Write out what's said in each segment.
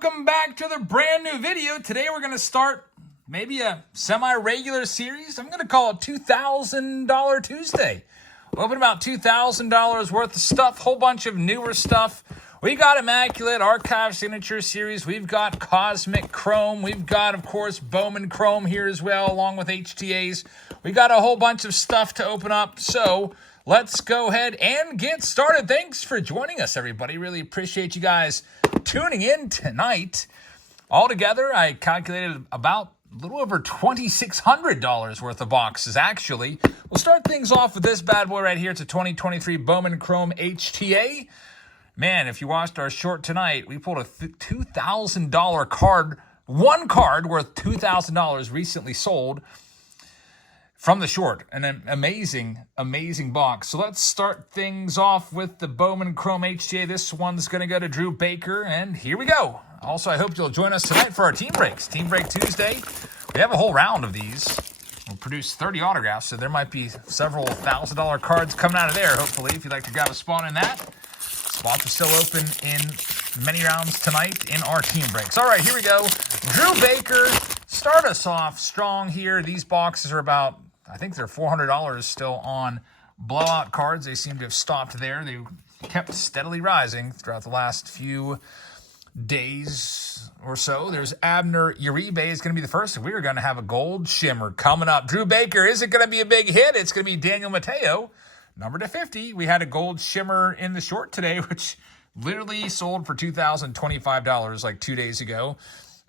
welcome back to the brand new video. Today we're going to start maybe a semi-regular series. I'm going to call it $2,000 Tuesday. We'll open about $2,000 worth of stuff, whole bunch of newer stuff. We got Immaculate Archive Signature Series. We've got Cosmic Chrome. We've got, of course, Bowman Chrome here as well, along with HTAs. We got a whole bunch of stuff to open up, so let's go ahead and get started. Thanks for joining us, everybody. Really appreciate you guys tuning in tonight. Altogether, I calculated about a little over $2,600 worth of boxes, actually. We'll start things off with this bad boy right here. It's a 2023 Bowman Chrome HTA. Man, if you watched our short tonight, we pulled a $2,000 card, one card worth $2,000 recently sold from the short. An amazing, amazing box. So let's start things off with the Bowman Chrome HTA. This one's going to go to Drew Baker, and here we go. Also, I hope you'll join us tonight for our team breaks. Team Break Tuesday. We have a whole round of these. We'll produce 30 autographs, so there might be several $1,000 cards coming out of there, hopefully, if you'd like to grab a spot in that. Spots are still open in many rounds tonight in our team breaks. All right, here we go. Drew Baker, start us off strong here. These boxes are about, I think they're $400 still on blowout cards. They seem to have stopped there. They kept steadily rising throughout the last few days or so. There's Abner Uribe is going to be the first. We're going to have a gold shimmer coming up. Drew Baker, is it going to be a big hit? It's going to be Daniel Mateo. Number to 50, we had a gold shimmer in the short today, which literally sold for $2,025 like 2 days ago.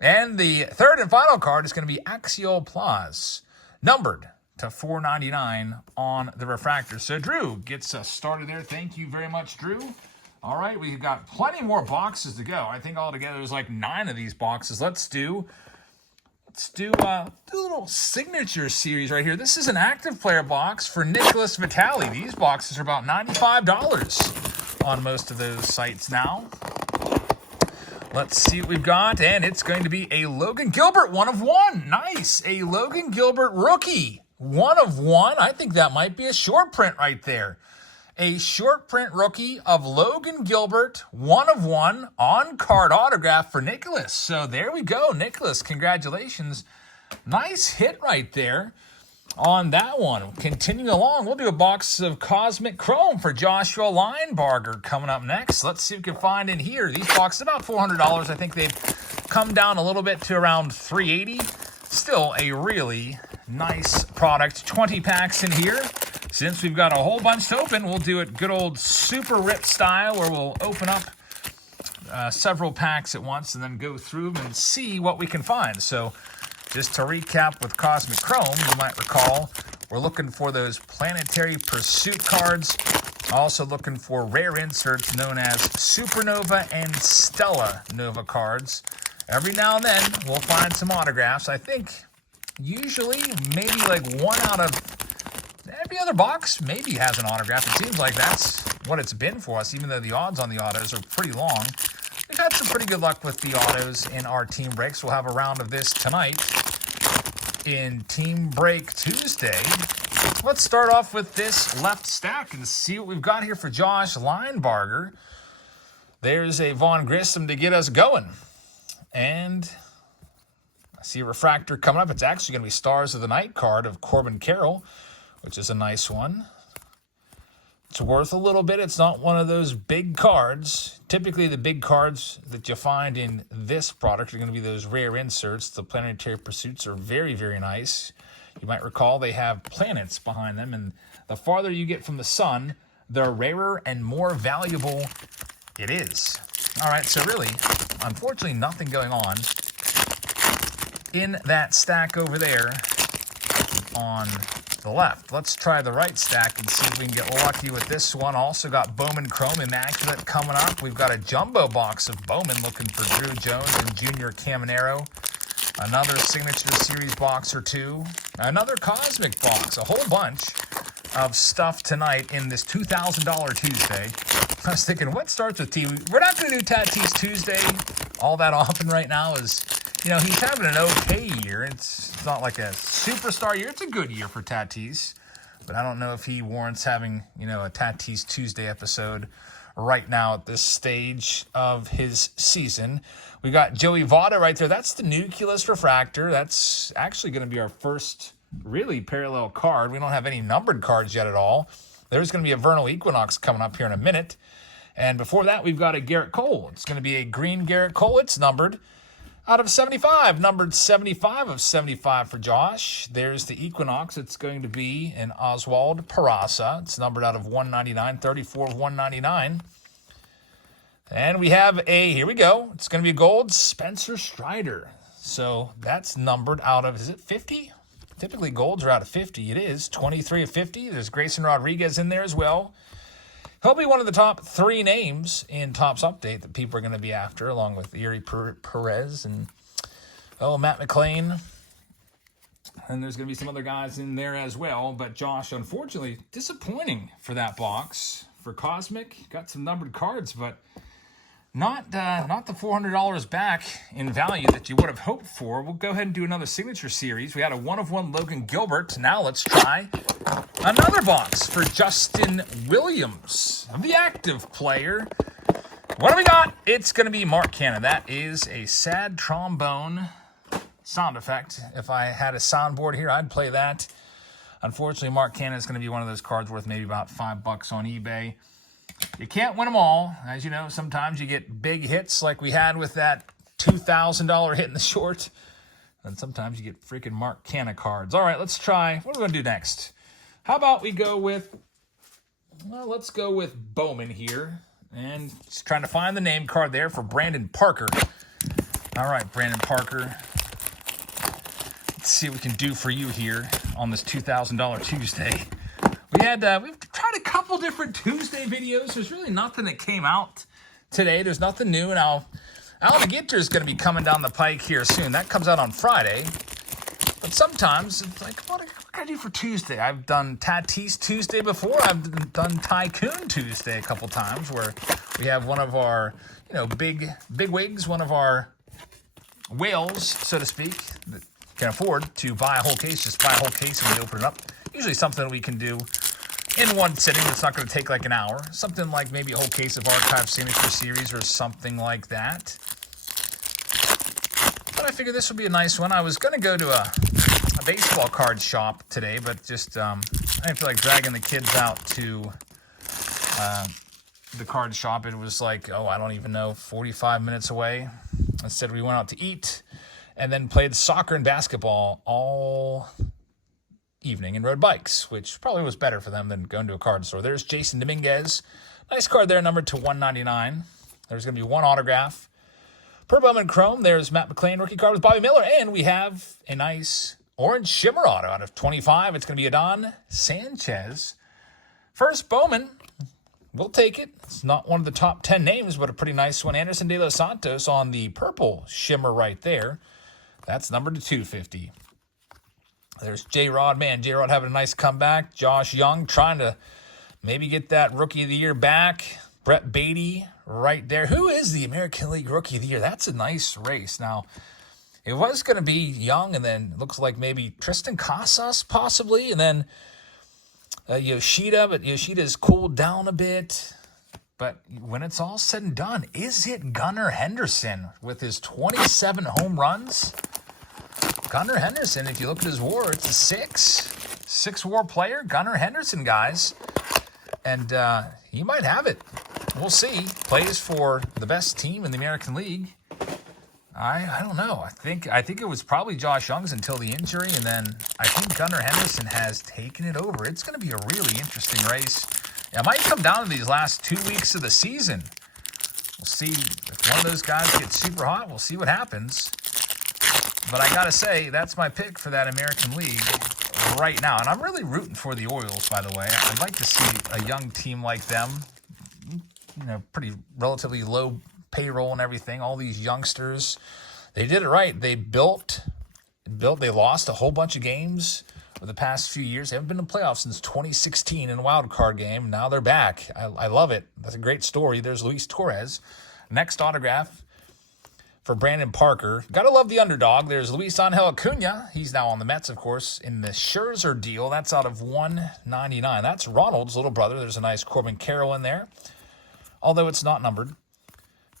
And the third and final card is going to be Axial Plaz, numbered to $4.99 on the refractor. So Drew gets us started there. Thank you very much, Drew. All right, we've got plenty more boxes to go. I think altogether there's like 9 of these boxes. Let's do a little signature series right here. This is an active player box for Nicholas Vitaly. These boxes are about $95 on most of those sites now. Let's see what we've got, and it's going to be a Logan Gilbert 1 of 1. Nice, a Logan Gilbert rookie 1 of 1. I think that might be a short print right there. A short print rookie of Logan Gilbert, 1 of 1 on card autograph for Nicholas. So there we go, Nicholas. Congratulations. Nice hit right there on that one. Continuing along, we'll do a box of Cosmic Chrome for Joshua Linebarger coming up next. Let's see what we can find in here. These boxes about $400. I think they've come down a little bit to around $380. Still a really nice product. 20 packs in here. Since we've got a whole bunch to open, we'll do it good old super rip style, where we'll open up several packs at once and then go through them and see what we can find. So just to recap with Cosmic Chrome, you might recall, we're looking for those Planetary Pursuit cards. Also looking for rare inserts known as Supernova and Stella Nova cards. Every now and then, we'll find some autographs. I think usually maybe like 1 out of every other box maybe has an autograph. It seems like that's what it's been for us, even though the odds on the autos are pretty long. We've had some pretty good luck with the autos in our team breaks. We'll have a round of this tonight in Team Break Tuesday. Let's start off with this left stack and see what we've got here for Josh Linebarger. There's a Vaughn Grissom to get us going. And I see a refractor coming up. It's actually going to be Stars of the Night card of Corbin Carroll, which is a nice one. It's worth a little bit. It's not one of those big cards. Typically, the big cards that you find in this product are going to be those rare inserts. The Planetary Pursuits are very, very nice. You might recall they have planets behind them, and the farther you get from the sun, the rarer and more valuable it is. All right, so really, unfortunately, nothing going on in that stack over there on the left. Let's try the right stack and see if we can get lucky with this one. Also got Bowman Chrome Immaculate coming up. We've got a jumbo box of Bowman looking for Drew Jones and Junior Caminero. Another Signature Series box or two. Another Cosmic box. A whole bunch of stuff tonight in this $2,000 Tuesday. I was thinking, what starts with T? We're not going to do Tatis Tuesday all that often right now. He's having an okay year. It's not like a superstar year. It's a good year for Tatis. But I don't know if he warrants having, a Tatis Tuesday episode right now at this stage of his season. We got Joey Votto right there. That's the Nucleus Refractor. That's actually going to be our first really parallel card. We don't have any numbered cards yet at all. There's going to be a Vernal Equinox coming up here in a minute. And before that, we've got a Garrett Cole. It's going to be a green Garrett Cole. It's numbered out of 75. Numbered 75 of 75 for Josh. There's the Equinox. It's going to be an Oswald Peraza. It's numbered out of 199, 34 of 199. And we have here we go. It's going to be a gold Spencer Strider. So that's numbered out of, is it 50? Typically golds are out of 50. It is 23 of 50. There's Grayson Rodriguez in there as well. He'll be one of the top 3 names in Topps Update that people are going to be after, along with Yuri Perez and, Matt McClain. And there's going to be some other guys in there as well. But Josh, unfortunately, disappointing for that box. For Cosmic, got some numbered cards, but not the $400 back in value that you would have hoped for. We'll go ahead and do another signature series. We had a 1-of-1 Logan Gilbert. Now let's try another box for Justin Williams, the active player. What do we got? It's going to be Mark Cannon. That is a sad trombone sound effect. If I had a soundboard here, I'd play that. Unfortunately, Mark Cannon is going to be one of those cards worth maybe about $5 on eBay. You can't win them all. As you know, sometimes you get big hits like we had with that $2,000 hit in the short. And sometimes you get freaking Mark Canna cards. All right, let's try. What are we going to do next? How about we go with, let's go with Bowman here. And just trying to find the name card there for Brandon Parker. All right, Brandon Parker. Let's see what we can do for you here on this $2,000 Tuesday. We've tried a couple different Tuesday videos. There's really nothing that came out today. There's nothing new. Now, Alligator is going to be coming down the pike here soon. That comes out on Friday. But sometimes it's like, what can I do for Tuesday? I've done Tatis Tuesday before. I've done Tycoon Tuesday a couple times where we have one of our, big wigs, one of our whales, so to speak, that can afford to buy a whole case. Just buy a whole case and we open it up. Usually something we can do in one sitting. It's not going to take like an hour. Something like maybe a whole case of Archive Signature Series or something like that. But I figured this would be a nice one. I was going to go to a baseball card shop today, but just I didn't feel like dragging the kids out to the card shop. It was like, I don't even know, 45 minutes away. Instead, we went out to eat and then played soccer and basketball all evening and rode bikes, which probably was better for them than going to a card store. There's Jason Dominguez. Nice card there, numbered to 199. There's going to be one autograph per Bowman Chrome. There's Matt McClain, rookie card with Bobby Miller. And we have a nice orange shimmer auto out of 25. It's going to be Adon Sanchez. First Bowman. We'll take it. It's not one of the top 10 names, but a pretty nice one. Anderson De Los Santos on the purple shimmer right there. That's numbered to 250. There's J-Rod. Man, J-Rod having a nice comeback. Josh Young trying to maybe get that Rookie of the Year back. Brett Beatty right there. Who is the American League Rookie of the Year? That's a nice race. Now, it was going to be Young, and then it looks like maybe Tristan Casas possibly, and then Yoshida, but Yoshida's cooled down a bit. But when it's all said and done, is it Gunnar Henderson with his 27 home runs? Gunnar Henderson, if you look at his WAR, it's a 6 WAR player. Gunnar Henderson, guys. And he might have it. We'll see. Plays for the best team in the American League. I don't know. I think it was probably Josh Young's until the injury, and then I think Gunnar Henderson has taken it over. It's going to be a really interesting race. It might come down to these last 2 weeks of the season. We'll see if one of those guys gets super hot. We'll see what happens. But I got to say, that's my pick for that American League right now. And I'm really rooting for the Orioles, by the way. I'd like to see a young team like them, pretty relatively low payroll and everything. All these youngsters, they did it right. They they lost a whole bunch of games over the past few years. They haven't been in the playoffs since 2016 in a wild card game. Now they're back. I love it. That's a great story. There's Luis Torres. Next autograph for Brandon Parker. Gotta love the underdog. There's Luis Angel Acuna. He's now on the Mets, of course, in the Scherzer deal. That's out of 199. That's Ronald's little brother. There's a nice Corbin Carroll in there. although it's not numbered.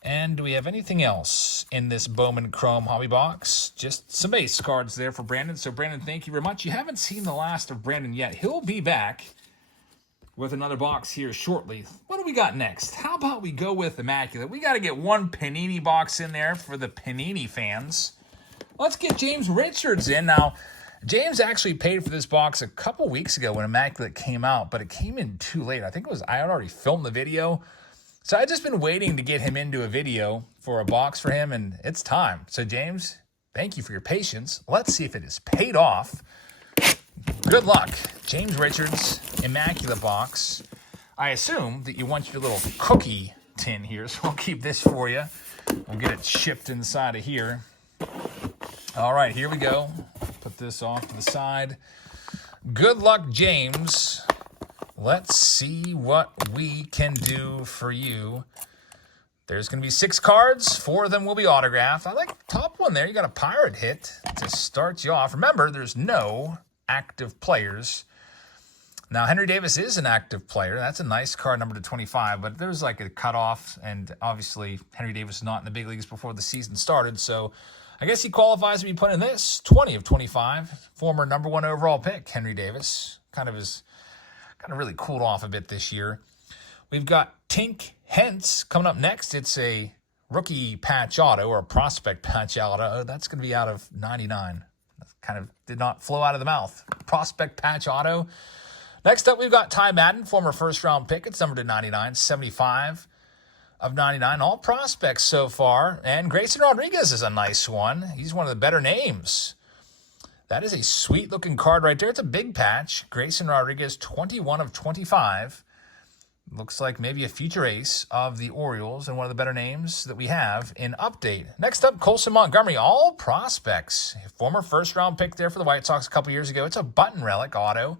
And do we have anything else in this Bowman Chrome hobby box? Just some base cards there for Brandon. So, Brandon, thank you very much. You haven't seen the last of Brandon yet. He'll be back with another box here shortly. What do we got next? How about we go with Immaculate? We got to get one Panini box in there for the Panini fans. Let's get James Richards in. Now, James actually paid for this box a couple weeks ago when Immaculate came out, but it came in too late. I think it was, I had already filmed the video. So I've just been waiting to get him into a video for a box for him, and it's time. So, James, thank you for your patience. Let's see if it is paid off. Good luck. James Richards, Immaculate box. I assume that you want your little cookie tin here, so I'll keep this for you. We'll get it shipped inside of here. All right, here we go. Put this off to the side. Good luck, James. Let's see what we can do for you. There's going to be 6 cards. 4 of them will be autographed. I like the top one there. You got a pirate hit to start you off. Remember, there's no active players. Now, Henry Davis is an active player. That's a nice card number to 25, but there's like a cutoff, and obviously Henry Davis is not in the big leagues before the season started, so I guess he qualifies to be put in this. 20 of 25. Former #1 overall pick, Henry Davis. Kind of really cooled off a bit this year. We've got Tink Hence coming up next. It's a rookie patch auto or a prospect patch auto. That's going to be out of 99. That kind of did not flow out of the mouth. Prospect patch auto. Next up, we've got Ty Madden, former first-round pick. It's numbered to 99, 75 of 99. All prospects so far. And Grayson Rodriguez is a nice one. He's one of the better names. That is a sweet-looking card right there. It's a big patch. Grayson Rodriguez, 21 of 25. Looks like maybe a future ace of the Orioles and one of the better names that we have in update. Next up, Colson Montgomery, all prospects. Former first-round pick there for the White Sox a couple years ago. It's a button relic auto.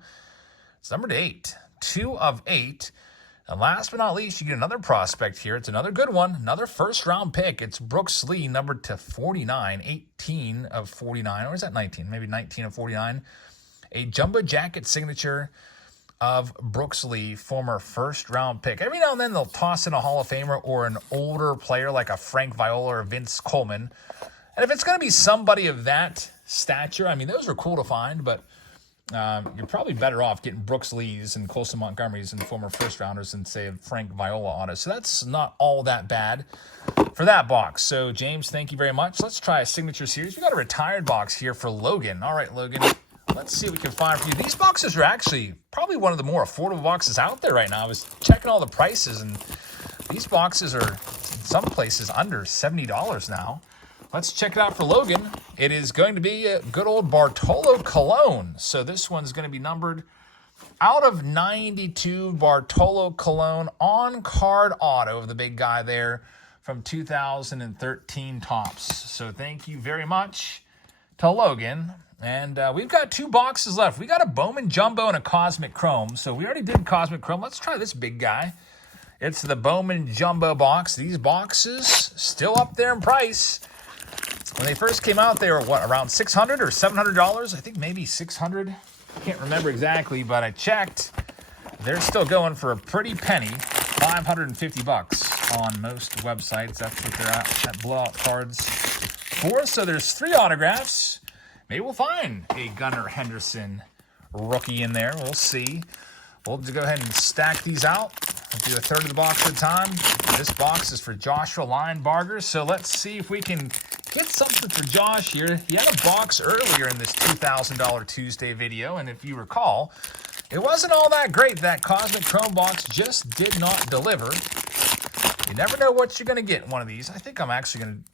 It's numbered to 8. 2 of 8. And last but not least, you get another prospect here. It's another good one. Another first-round pick. It's Brooks Lee, numbered to 49. 18 of 49. Or is that 19? Maybe 19 of 49. A jumbo jacket signature of Brooks Lee, former first-round pick. Every now and then they'll toss in a Hall of Famer or an older player like a Frank Viola or Vince Coleman. And if it's going to be somebody of that stature, I mean, those are cool to find, but you're probably better off getting Brooks Lees and Colson Montgomerys and former first-rounders than, say, a Frank Viola auto. So that's not all that bad for that box. So, James, thank you very much. Let's try a signature series. We got a retired box here for Logan. All right, Logan. Let's see what we can find for you. These boxes are actually probably one of the more affordable boxes out there right now. I was checking all the prices, and these boxes are in some places under $70 now. Let's check it out for Logan. It is going to be a good old Bartolo Colon. So this one's going to be numbered out of 92, Bartolo Colon on-card auto of the big guy there from 2013 Topps. So thank you very much to Logan. And we've got 2 boxes left. We got a Bowman Jumbo and a Cosmic Chrome. So we already did Cosmic Chrome. Let's try this big guy. It's the Bowman Jumbo box. These boxes still up there in price. When they first came out, they were, what, around $600 or $700? I think maybe $600. I can't remember exactly, but I checked. They're still going for a pretty penny, $550 on most websites. That's what they're at blowout cards for. So there's 3 autographs. Maybe we'll find a Gunnar Henderson rookie in there. We'll see. We'll just go ahead and stack these out. We'll do a third of the box at a time. This box is for Joshua Linebarger. So let's see if we can get something for Josh here. He had a box earlier in this $2,000 Tuesday video, and if you recall, it wasn't all that great. That Cosmic Chrome box just did not deliver. You never know what you're going to get in one of these. I think I'm actually going to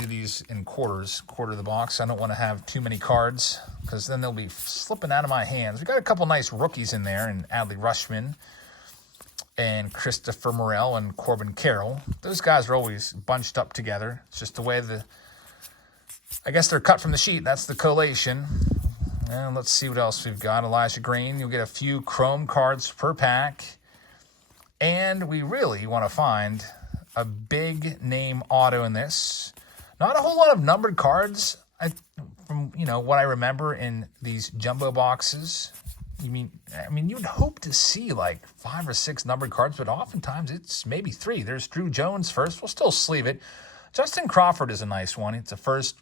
do these in quarters, quarter of the box. I don't want to have too many cards because then they'll be slipping out of my hands. We got a couple nice rookies in there, and Adley Rushman and Christopher Morel and Corbin Carroll. Those guys are always bunched up together. It's just the way I guess they're cut from the sheet. That's the collation. And let's see what else we've got. Elijah Green. You'll get a few Chrome cards per pack. And we really want to find a big name auto in this. Not a whole lot of numbered cards from what I remember in these jumbo boxes. I mean, you'd hope to see like 5 or 6 numbered cards, but oftentimes it's maybe 3. There's Drew Jones first. We'll still sleeve it. Justin Crawford is a nice one. It's a first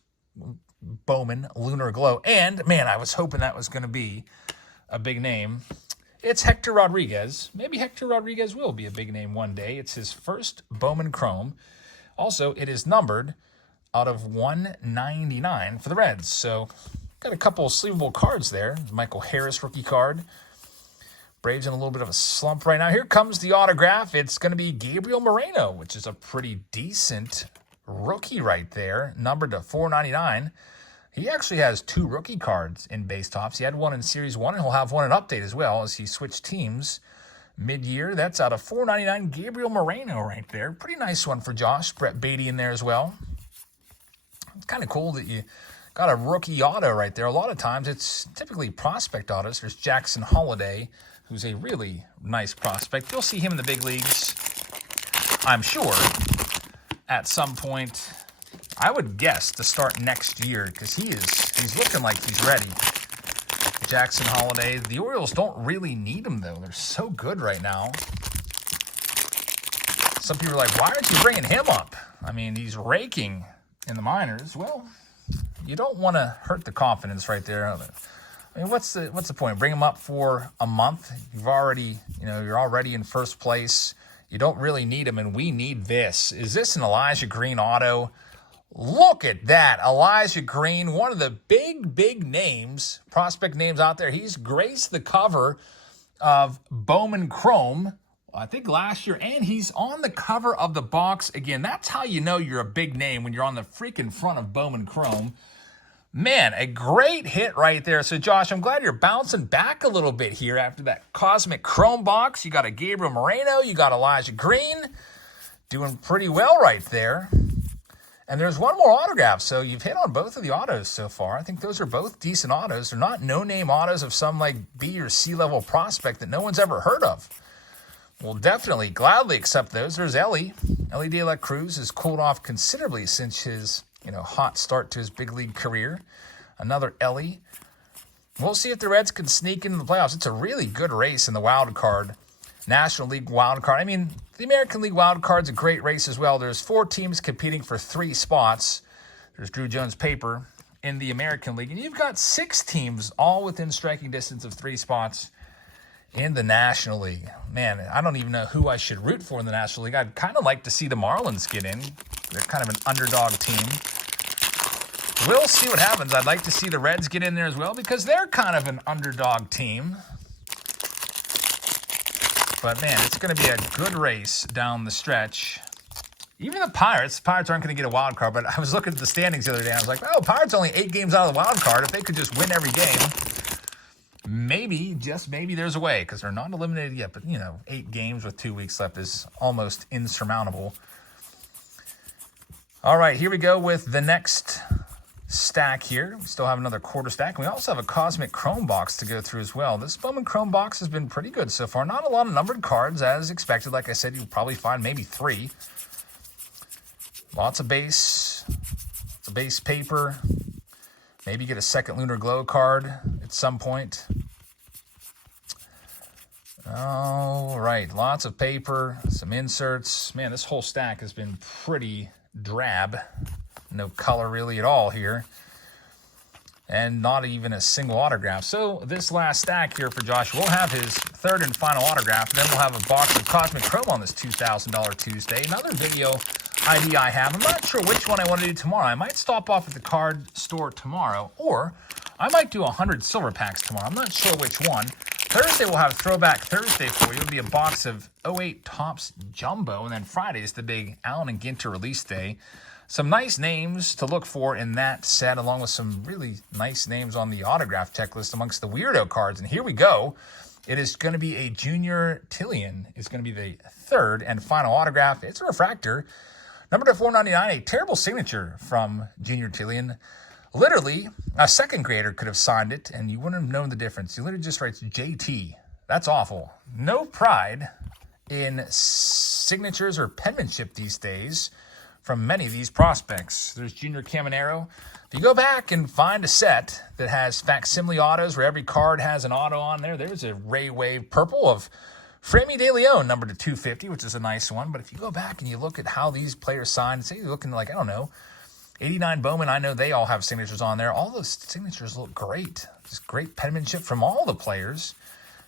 Bowman Lunar Glow. And, man, I was hoping that was going to be a big name. It's Hector Rodriguez. Maybe Hector Rodriguez will be a big name one day. It's his first Bowman Chrome. Also, it is numbered out of 199 for the Reds. So, got a couple of sleevable cards there. Michael Harris rookie card. Braves in a little bit of a slump right now. Here comes the autograph. It's going to be Gabriel Moreno, which is a pretty decent rookie right there, numbered to 499. He actually has 2 rookie cards in base tops. He had one in Series 1, and he'll have one in Update as well as he switched teams mid-year. That's out of 499. Gabriel Moreno right there. Pretty nice one for Josh. Brett Beatty in there as well. It's kind of cool that you got a rookie auto right there. A lot of times it's typically prospect autos. There's Jackson Holiday, who's a really nice prospect. You'll see him in the big leagues, I'm sure, at some point. I would guess to start next year because he's looking like he's ready. Jackson Holiday. The Orioles don't really need him, though. They're so good right now. Some people are like, why aren't you bringing him up? I mean, he's raking in the minors. Well, you don't want to hurt the confidence right there. I mean, what's the point? Bring him up for a month. You're already in first place. You don't really need him, and we need this. Is this an Elijah Green auto? Look at that. Elijah Green, one of the big names, prospect names out there. He's graced the cover of Bowman Chrome, I think last year, and he's on the cover of the box again. That's how you know you're a big name, when you're on the freaking front of Bowman Chrome. Man, a great hit right there. So, Josh, I'm glad you're bouncing back a little bit here after that Cosmic Chrome box. You got a Gabriel Moreno. You got Elijah Green. Doing pretty well right there. And there's one more autograph. So you've hit on both of the autos so far. I think those are both decent autos. They're not no-name autos of some like B or C level prospect that no one's ever heard of. We'll definitely, gladly accept those. There's Ellie. Ellie De La Cruz has cooled off considerably since his hot start to his big league career. Another Ellie. We'll see if the Reds can sneak into the playoffs. It's a really good race in the wild card. National League wild card. I mean, the American League wild card's a great race as well. There's 4 teams competing for 3 spots. There's Drew Jones paper in the American League. And you've got 6 teams all within striking distance of 3 spots in the National League. Man, I don't even know who I should root for in the National League. I'd kind of like to see the Marlins get in. They're kind of an underdog team. We'll see what happens. I'd like to see the Reds get in there as well because they're kind of an underdog team. But, man, it's going to be a good race down the stretch. Even the Pirates aren't going to get a wild card, but I was looking at the standings the other day, and I was like, oh, Pirates only 8 games out of the wild card. If they could just win every game, maybe, just maybe there's a way, because they're not eliminated yet. But, 8 games with 2 weeks left is almost insurmountable. All right, here we go with the next stack here. We still have another quarter stack. We also have a Cosmic Chrome box to go through as well. This Bowman Chrome box has been pretty good so far. Not a lot of numbered cards as expected. Like I said, you'll probably find maybe 3. Lots of base paper. Maybe get a second Lunar Glow card at some point. All right, lots of paper, some inserts. Man, this whole stack has been pretty drab. No color really at all here. And not even a single autograph. So this last stack here for Josh, we'll have his 3rd and final autograph. And then we'll have a box of Cosmic Chrome on this $2,000 Tuesday. Another video idea I have. I'm not sure which one I want to do tomorrow. I might stop off at the card store tomorrow. Or I might do 100 silver packs tomorrow. I'm not sure which one. Thursday we'll have Throwback Thursday for you. It'll be a box of 08 Topps Jumbo. And then Friday is the big Allen and Ginter release day. Some nice names to look for in that set, along with some really nice names on the autograph checklist amongst the weirdo cards. And here we go. It is going to be a Junior Tillian. It's going to be the 3rd and final autograph. It's a refractor. Number to 499, a terrible signature from Junior Tillian. Literally, a 2nd grader could have signed it, and you wouldn't have known the difference. He literally just writes JT. That's awful. No pride in signatures or penmanship these days from many of these prospects. There's Junior Caminero. If you go back and find a set that has facsimile autos where every card has an auto on there, there's a Ray Wave purple of Framey De Leon, numbered to 250, which is a nice one. But if you go back and you look at how these players signed, say you're looking like, I don't know, 89 Bowman, I know they all have signatures on there. All those signatures look great. Just great penmanship from all the players.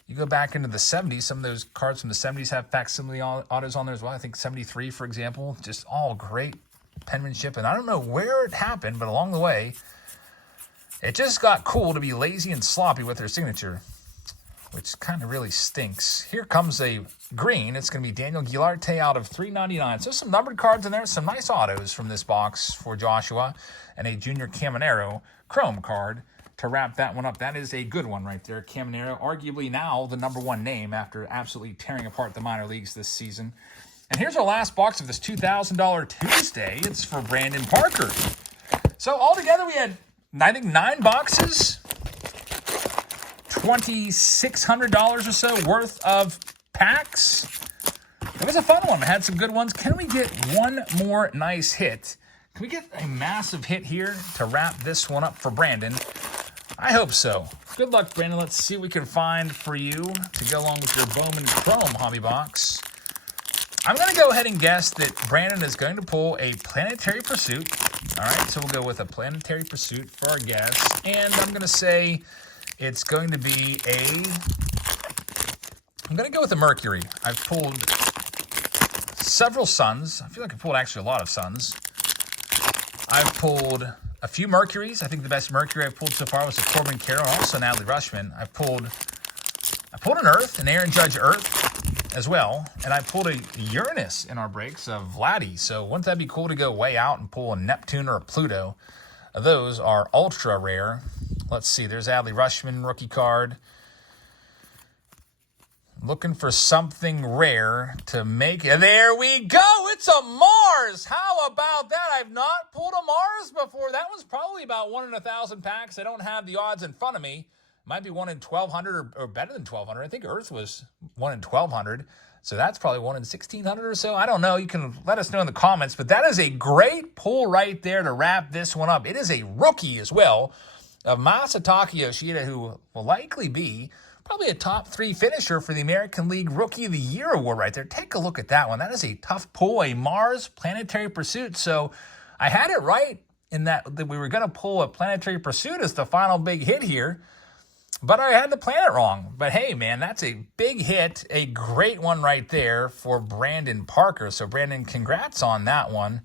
You go back into the 70s, some of those cards from the 70s have facsimile autos on there as well. I think 73, for example, just all great penmanship. And I don't know where it happened, but along the way, it just got cool to be lazy and sloppy with their signature, which kind of really stinks. Here comes a green. It's going to be Daniel Guilarte out of 399. So some numbered cards in there, some nice autos from this box for Joshua, and a Junior Caminero chrome card to wrap that one up. That is a good one right there. Caminero, arguably now the #1 name after absolutely tearing apart the minor leagues this season. And here's our last box of this $2,000 Tuesday. It's for Brandon Parker. So altogether we had, I think, 9 boxes, $2,600 or so worth of packs. It was a fun one. I had some good ones. Can we get one more nice hit? Can we get a massive hit here to wrap this one up for Brandon? I hope so. Good luck, Brandon. Let's see what we can find for you to go along with your Bowman Chrome hobby box. I'm going to go ahead and guess that Brandon is going to pull a Planetary Pursuit. All right, so we'll go with a Planetary Pursuit for our guess. And I'm going to say it's going to be I'm going to go with a Mercury. I've pulled several Suns. I feel like I pulled actually a lot of Suns. I've pulled a few Mercuries. I think the best Mercury I've pulled so far was a Corbin Carroll, and also an Adley Rushman. I pulled an Earth, an Aaron Judge Earth as well, and I pulled a Uranus in our breaks of Vladdy. So wouldn't that be cool to go way out and pull a Neptune or a Pluto? Those are ultra rare. Let's see. There's Adley Rushman rookie card. Looking for something rare to make it. There we go. It's a Mars. How about that? I've not pulled a Mars before. That was probably about 1 in 1,000 packs. I don't have the odds in front of me. Might be 1 in 1,200 or better than 1,200. I think Earth was 1 in 1,200. So that's probably 1 in 1,600 or so. I don't know. You can let us know in the comments. But that is a great pull right there to wrap this one up. It is a rookie as well of Masataka Yoshida, who will likely be probably a top 3 finisher for the American League Rookie of the Year award right there. Take a look at that one. That is a tough pull, a Mars Planetary Pursuit. So I had it right in that we were going to pull a Planetary Pursuit as the final big hit here, but I had the planet wrong. But hey, man, that's a big hit, a great one right there for Brandon Parker. So Brandon, congrats on that one.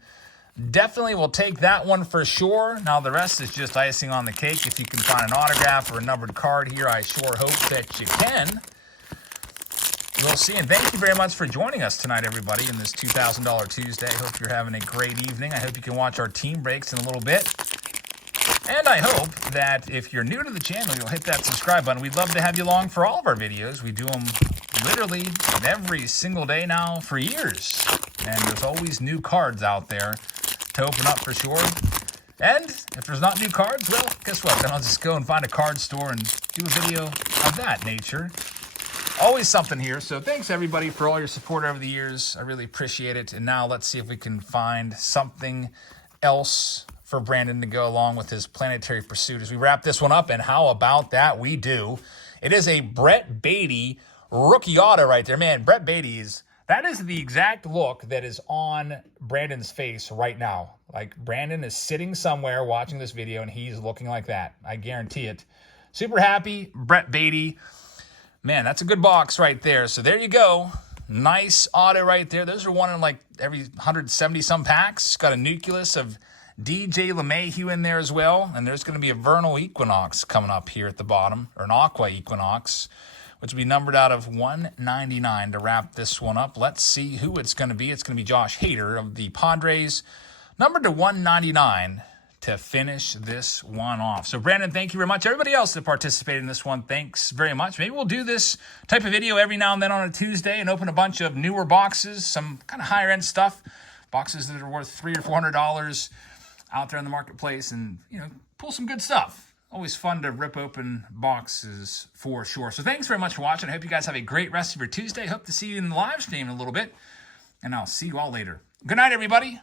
Definitely will take that one for sure. Now, the rest is just icing on the cake. If you can find an autograph or a numbered card here, I sure hope that you can. We'll see. And thank you very much for joining us tonight, everybody, in this $2,000 Tuesday. I hope you're having a great evening. I hope you can watch our team breaks in a little bit. And I hope that if you're new to the channel, you'll hit that subscribe button. We'd love to have you along for all of our videos. We do them literally every single day now for years. And there's always new cards out there to open up for sure. And if there's not new cards, well, guess what? Then I'll just go and find a card store and do a video of that nature. Always something here. So thanks, everybody, for all your support over the years. I really appreciate it. And now let's see if we can find something else for Brandon to go along with his Planetary Pursuit as we wrap this one up. And how about that? We do. It is a Brett Beatty rookie auto right there. Man, Brett Beatty's, that is the exact look that is on Brandon's face right now. Like, Brandon is sitting somewhere watching this video, and he's looking like that. I guarantee it. Super happy, Brett Beatty. Man, that's a good box right there. So there you go. Nice auto right there. Those are 1 in like every 170-some packs. Got a nucleus of DJ LeMahieu in there as well. And there's going to be a Vernal Equinox coming up here at the bottom, or an Aqua Equinox, which will be numbered out of 199 to wrap this one up. Let's see who it's going to be. It's going to be Josh Hader of the Padres, numbered to 199 to finish this one off. So, Brandon, thank you very much. Everybody else that participated in this one, thanks very much. Maybe we'll do this type of video every now and then on a Tuesday and open a bunch of newer boxes, some kind of higher-end stuff, boxes that are worth $300 or $400 out there in the marketplace, and, you know, pull some good stuff. Always fun to rip open boxes for sure. So thanks very much for watching. I hope you guys have a great rest of your Tuesday. Hope to see you in the live stream in a little bit. And I'll see you all later. Good night, everybody.